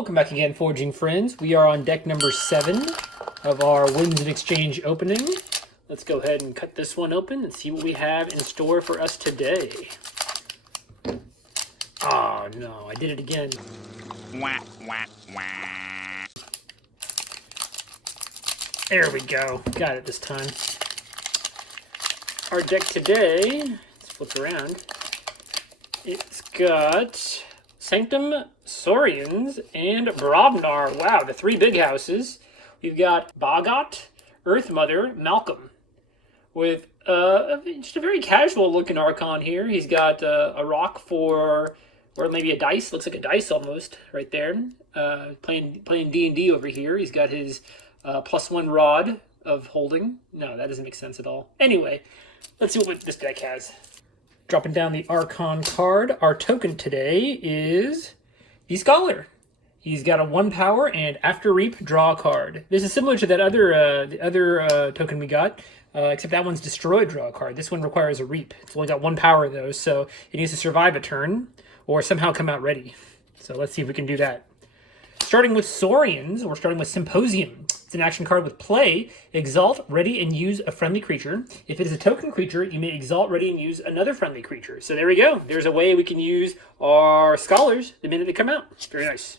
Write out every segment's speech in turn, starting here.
Welcome back again, Forging Friends. We are on deck number 7 of our Wins and Exchange opening. Let's go ahead and cut this one open and see what we have in store for us today. Oh no, I did it again. Wah, wah, wah. There we go. Got it this time. Our deck today, let's flip around. It's got Sanctum, Saurians, and Brobnar. Wow, the 3 big houses. We've got Bogot, Earth Mother, Malcolm, with just a very casual looking Archon here. He's got a rock for, or maybe a dice. Looks like a dice almost right there. Playing D&D over here. He's got his +1 rod of holding. No, that doesn't make sense at all. Anyway, let's see what this deck has. Dropping down the Archon card, our token today is the Scholar. He's got a 1 power and after reap, draw a card. This is similar to that other token we got, except that one's destroy, draw a card. This one requires a reap. It's only got 1 power though, so it needs to survive a turn or somehow come out ready. So let's see if we can do that. Starting with Saurians, we're starting with Symposium. It's an action card with play, exalt, ready, and use a friendly creature. If it is a token creature, you may exalt, ready, and use another friendly creature. So there we go. There's a way we can use our Scholars the minute they come out. Very nice.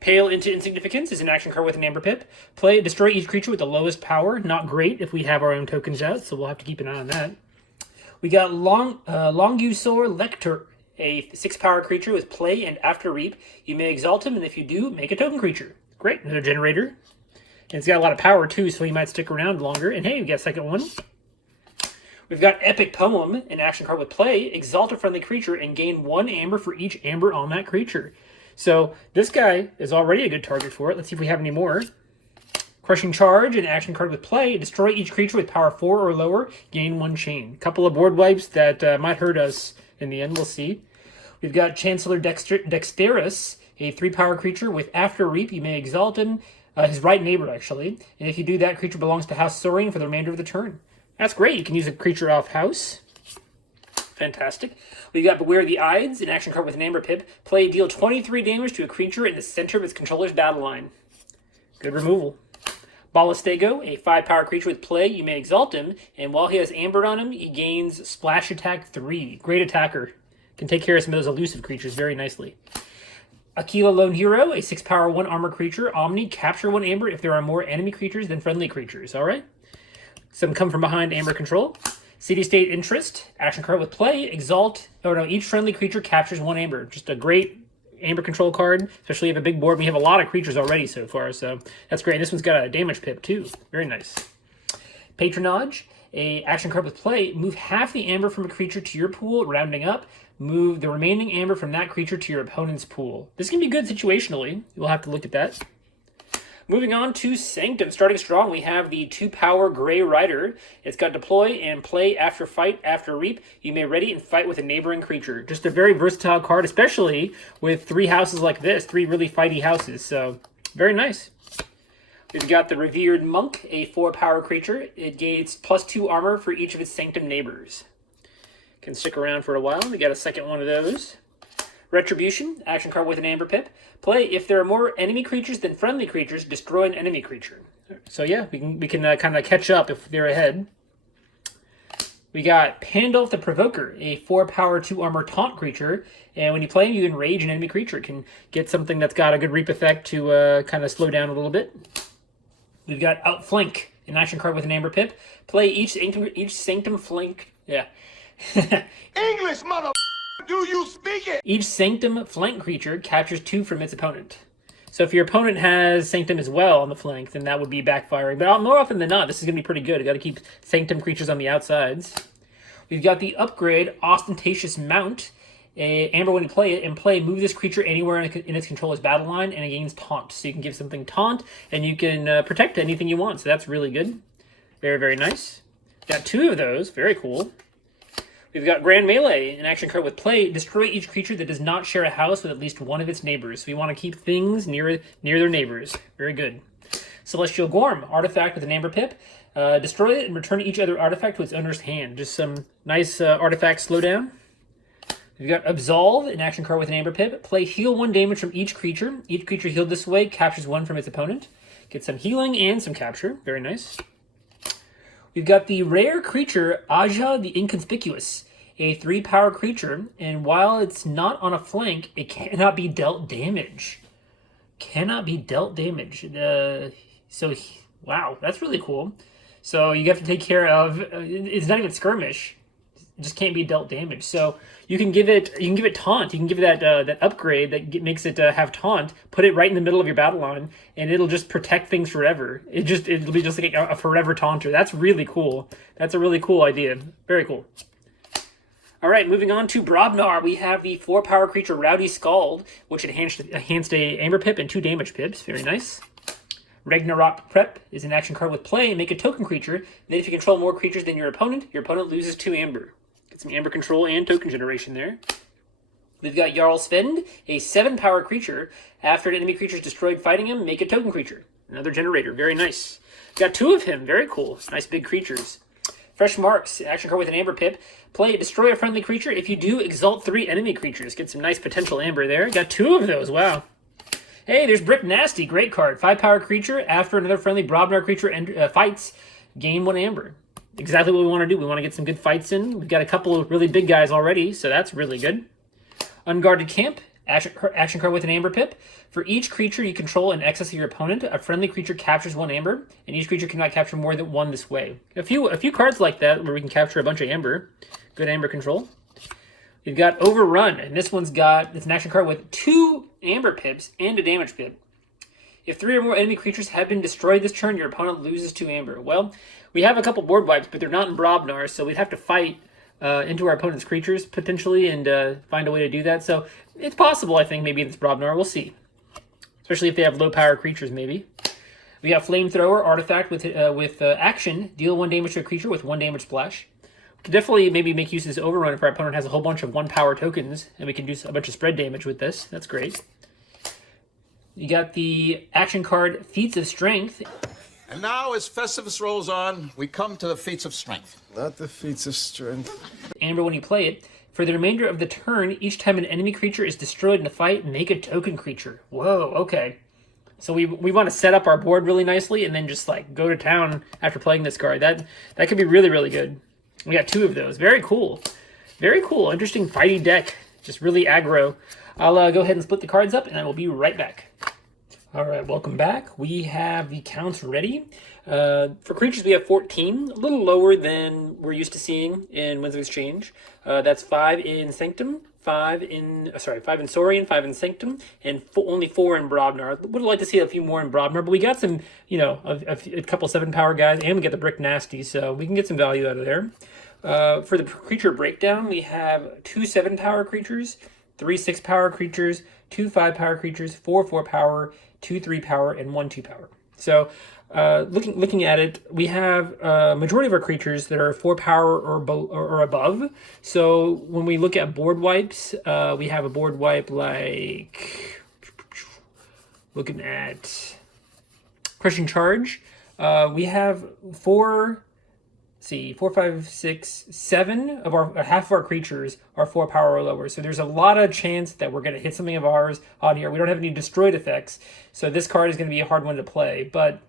Pale into Insignificance is an action card with an Amber Pip. Play, destroy each creature with the lowest power. Not great if we have our own tokens out, so we'll have to keep an eye on that. We got Longusaur Lector, a 6 power creature with play and after reap. You may exalt him, and if you do, make a token creature. Great, another generator. And it's got a lot of power too, so he might stick around longer. And hey, we got a second one. We've got Epic Poem, an action card with play. Exalt a friendly creature and gain 1 amber for each amber on that creature. So this guy is already a good target for it. Let's see if we have any more. Crushing Charge, an action card with play. Destroy each creature with power 4 or lower. Gain 1 chain. Couple of board wipes that might hurt us in the end. We'll see. We've got Chancellor Dexterous, a 3 power creature with after reap. You may exalt him. His right neighbor, actually. And if you do, that creature belongs to House Saurian for the remainder of the turn. That's great. You can use a creature off house. Fantastic. We've got Beware the Ides, an action card with an Amber Pip. Play, deal 23 damage to a creature in the center of its controller's battle line. Good removal. Ballistego, a 5 power creature with play. You may exalt him. And while he has Amber on him, he gains Splash Attack 3. Great attacker. Can take care of some of those elusive creatures very nicely. Aquila Lone Hero, a 6 power 1 armor creature. Omni, capture 1 amber if there are more enemy creatures than friendly creatures. Alright. Some come from behind amber control. City State Interest, action card with play. Exalt, each friendly creature captures 1 amber. Just a great amber control card, especially if you have a big board. We have a lot of creatures already so far, so that's great. This one's got a damage pip too. Very nice. Patronage, a action card with play. Move half the amber from a creature to your pool, rounding up. Move the remaining amber from that creature to your opponent's pool. This can be good situationally. We'll have to look at that. Moving on to Sanctum. Starting strong, we have the 2 power Grey Rider. It's got deploy and play after fight, after reap. You may ready and fight with a neighboring creature. Just a very versatile card, especially with 3 houses like this. 3 really fighty houses, so very nice. We've got the Revered Monk, a 4 power creature. It gains +2 armor for each of its Sanctum neighbors. Can stick around for a while. We got a second one of those. Retribution, action card with an Amber Pip. Play, if there are more enemy creatures than friendly creatures, destroy an enemy creature. So yeah, we can kind of catch up if they're ahead. We got Pandulf the Provoker, a 4 power 2 armor taunt creature. And when you play him, you enrage an enemy creature. It can get something that's got a good reap effect to kind of slow down a little bit. We've got Outflank, an action card with an Amber Pip. Play each Sanctum flank. Yeah. English, mother. Do you speak it? Each Sanctum flank creature captures 2 from its opponent. So if your opponent has Sanctum as well on the flank, then that would be backfiring. But more often than not, this is going to be pretty good. You got to keep Sanctum creatures on the outsides. We've got the upgrade Ostentatious Mount. Amber, when you play it, move this creature anywhere in its controller's battle line, and it gains taunt. So you can give something taunt, and you can protect anything you want. So that's really good. Very, very nice. Got 2 of those. Very cool. We've got Grand Melee, an action card with play. Destroy each creature that does not share a house with at least 1 of its neighbors. So we want to keep things near their neighbors. Very good. Celestial Gorm, artifact with an Amber Pip. Destroy it and return each other artifact to its owner's hand. Just some nice artifact slowdown. We've got Absolve, an action card with an Amber Pip. Play heal 1 damage from each creature. Each creature healed this way captures 1 from its opponent. Get some healing and some capture. Very nice. We've got the rare creature, Aja the Inconspicuous. A 3-power creature, and while it's not on a flank, it cannot be dealt damage. Cannot be dealt damage. Wow, that's really cool. So you have to take care of, it's not even skirmish. It just can't be dealt damage. So you can give it taunt. You can give it that upgrade that makes it have taunt. Put it right in the middle of your battle line, and it'll just protect things forever. It'll be just like a forever taunter. That's really cool. That's a really cool idea. Very cool. All right, moving on to Brobnar. We have the 4-power creature Rowdy Scald, which enhanced a Amber Pip and 2 damage pips. Very nice. Ragnarok Prep is an action card with play. Make a token creature. Then if you control more creatures than your opponent loses 2 Amber. Get some Amber control and token generation there. We've got Jarl Svend, a 7-power creature. After an enemy creature is destroyed fighting him, make a token creature. Another generator. Very nice. Got 2 of him. Very cool. Nice big creatures. Fresh Marks, action card with an Amber Pip. Play, destroy a friendly creature. If you do, exalt 3 enemy creatures. Get some nice potential Amber there. Got 2 of those. Wow. Hey, there's Brick Nasty. Great card. 5-power creature. After another friendly Brobnar creature fights, gain 1 Amber. Exactly what we want to do. We want to get some good fights in. We've got a couple of really big guys already, so that's really good. Unguarded Camp, action card with an Amber Pip. For each creature you control in excess of your opponent, a friendly creature captures 1 Amber, and each creature cannot capture more than 1 this way. A few cards like that where we can capture a bunch of Amber. Good Amber control. We've got Overrun, and it's an action card with 2 Amber Pips and a damage pip. If 3 or more enemy creatures have been destroyed this turn, your opponent loses 2 Amber. Well, we have a couple board wipes, but they're not in Brobnar, so we'd have to fight into our opponent's creatures, potentially, and find a way to do that. So it's possible, I think, maybe it's Brobnar. We'll see. Especially if they have low-power creatures, maybe. We got Flamethrower, artifact with action. Deal 1 damage to a creature with 1 damage splash. We could definitely maybe make use of this Overrun if our opponent has a whole bunch of 1-power tokens, and we can do a bunch of spread damage with this. That's great. You got the action card, Feats of Strength. And now, as Festivus rolls on, we come to the feats of strength. Not the feats of strength. Amber, when you play it, for the remainder of the turn, each time an enemy creature is destroyed in a fight, make a token creature. Whoa, okay. So we want to set up our board really nicely and then just like go to town after playing this card. That could be really, really good. We got 2 of those. Very cool. Very cool. Interesting fighty deck. Just really aggro. I'll go ahead and split the cards up and I will be right back. All right, welcome back. We have the counts ready. For creatures, we have 14, a little lower than we're used to seeing in Winds of Exchange. That's 5 in Sanctum, 5 in Saurian, 5 in Sanctum, and only 4 in Brobnar. Would like to see a few more in Brobnar, but we got some, a couple 7-power guys, and we get the Brick Nasty, so we can get some value out of there. For the creature breakdown, we have 2 7-power creatures, 3 6-power creatures, 2 5-power creatures, 4 4-power, 2 3-power, and 1 2-power. So looking at it, we have a majority of our creatures that are 4-power or above. So when we look at board wipes, we have a board wipe like, looking at Crushing Charge. We have 4, 5, 6, 7 of our, half of our creatures are 4-power or lower. So there's a lot of chance that we're going to hit something of ours on here. We don't have any destroyed effects. So this card is going to be a hard one to play. But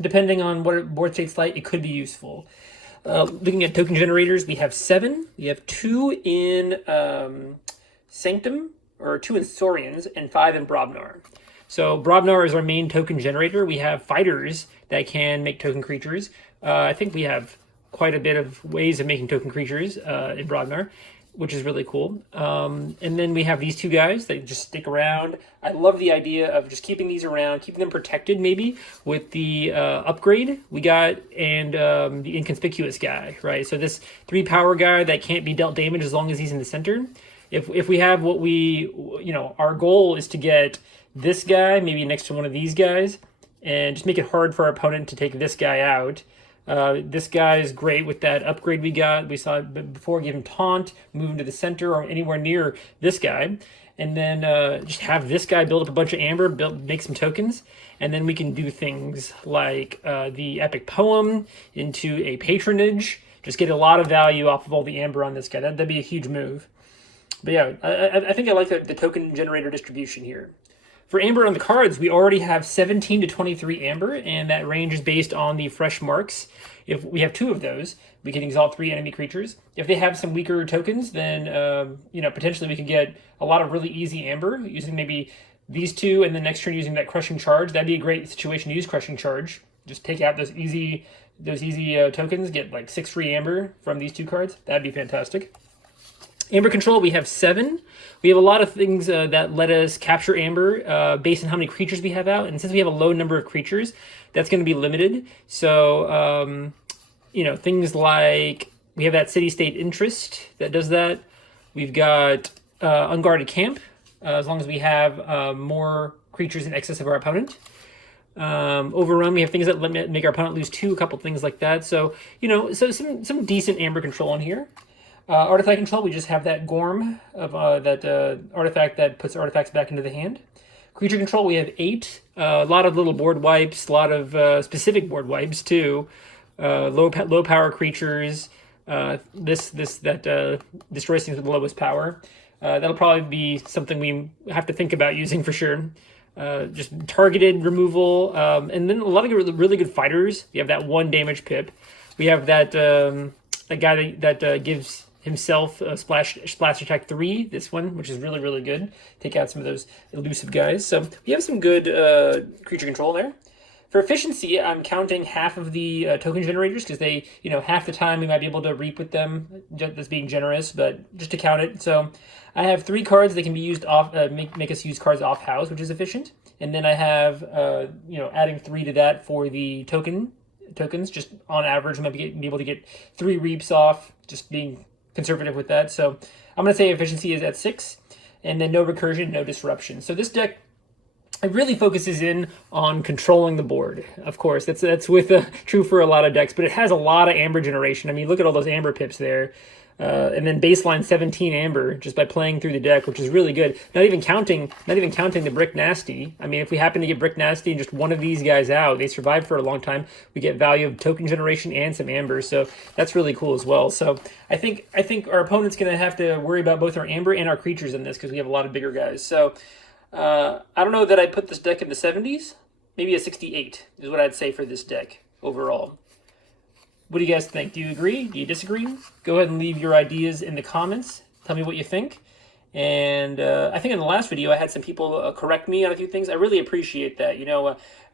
depending on what board state's like, it could be useful. Looking at token generators, we have 7. We have 2 in Sanctum, or 2 in Saurians, and 5 in Brobnar. So Brobnar is our main token generator. We have fighters that can make token creatures. I think we have quite a bit of ways of making token creatures in Brobnar, which is really cool. And then we have these 2 guys that just stick around. I love the idea of just keeping these around, keeping them protected maybe with the upgrade we got and the Inconspicuous guy, right? So this 3-power guy that can't be dealt damage as long as he's in the center. If we have what our goal is to get this guy maybe next to one of these guys and just make it hard for our opponent to take this guy out. This guy is great with that upgrade we got. We saw it before, give him taunt, move him to the center or anywhere near this guy. And then just have this guy build up a bunch of amber, make some tokens. And then we can do things like the epic poem into a patronage. Just get a lot of value off of all the amber on this guy. That'd be a huge move. But yeah, I think I like the token generator distribution here. For amber on the cards, we already have 17 to 23 amber, and that range is based on the fresh marks. If we have 2 of those, we can exalt 3 enemy creatures. If they have some weaker tokens, then potentially we can get a lot of really easy amber using maybe these 2, and then next turn using that crushing charge. That'd be a great situation to use crushing charge. Just take out those easy tokens, get like 6 free amber from these 2 cards. That'd be fantastic. Amber control, we have 7. We have a lot of things that let us capture amber based on how many creatures we have out. And since we have a low number of creatures, that's going to be limited. So, things like we have that city-state interest that does that. We've got unguarded camp, as long as we have more creatures in excess of our opponent. Overrun, we have things that make our opponent lose 2, a couple things like that. So, so some decent amber control in here. Artifact control, we just have that Gorm of that artifact that puts artifacts back into the hand. Creature control, we have 8. A lot of little board wipes, a lot of specific board wipes too. Low power creatures. That destroys things with the lowest power. That'll probably be something we have to think about using for sure. Just targeted removal, and then a lot of really good fighters. We have that 1 damage pip. We have that guy that gives himself splash attack 3, this one, which is really, really good. Take out some of those elusive guys. So we have some good creature control there. For efficiency, I'm counting half of the token generators because they, half the time we might be able to reap with them. That's being generous, but just to count it. So I have 3 cards that can be used off, make us use cards off house, which is efficient. And then I have, adding 3 to that for the tokens. Just on average, we might be able to get 3 reaps off, just being conservative with that. So I'm going to say efficiency is at 6, and then no recursion, no disruption. So this deck, it really focuses in on controlling the board. Of course, that's true for a lot of decks, but it has a lot of amber generation. I mean, look at all those amber pips there. And then baseline 17 amber just by playing through the deck, which is really good. Not even counting the Brick Nasty. I mean, if we happen to get Brick Nasty and just one of these guys out, they survive for a long time. We get value of token generation and some amber, so that's really cool as well. So I think our opponent's going to have to worry about both our amber and our creatures in this because we have a lot of bigger guys. So I don't know that I put this deck in the 70s. Maybe a 68 is what I'd say for this deck overall. What do you guys think? Do you agree? Do you disagree? Go ahead and leave your ideas in the comments. Tell me what you think. And I think in the last video I had some people correct me on a few things. I really appreciate that.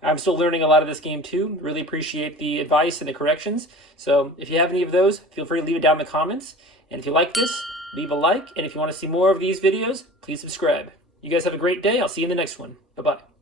I'm still learning a lot of this game too. Really appreciate the advice and the corrections. So if you have any of those, feel free to leave it down in the comments. And if you like this, leave a like. And if you want to see more of these videos, please subscribe. You guys have a great day. I'll see you in the next one. Bye-bye.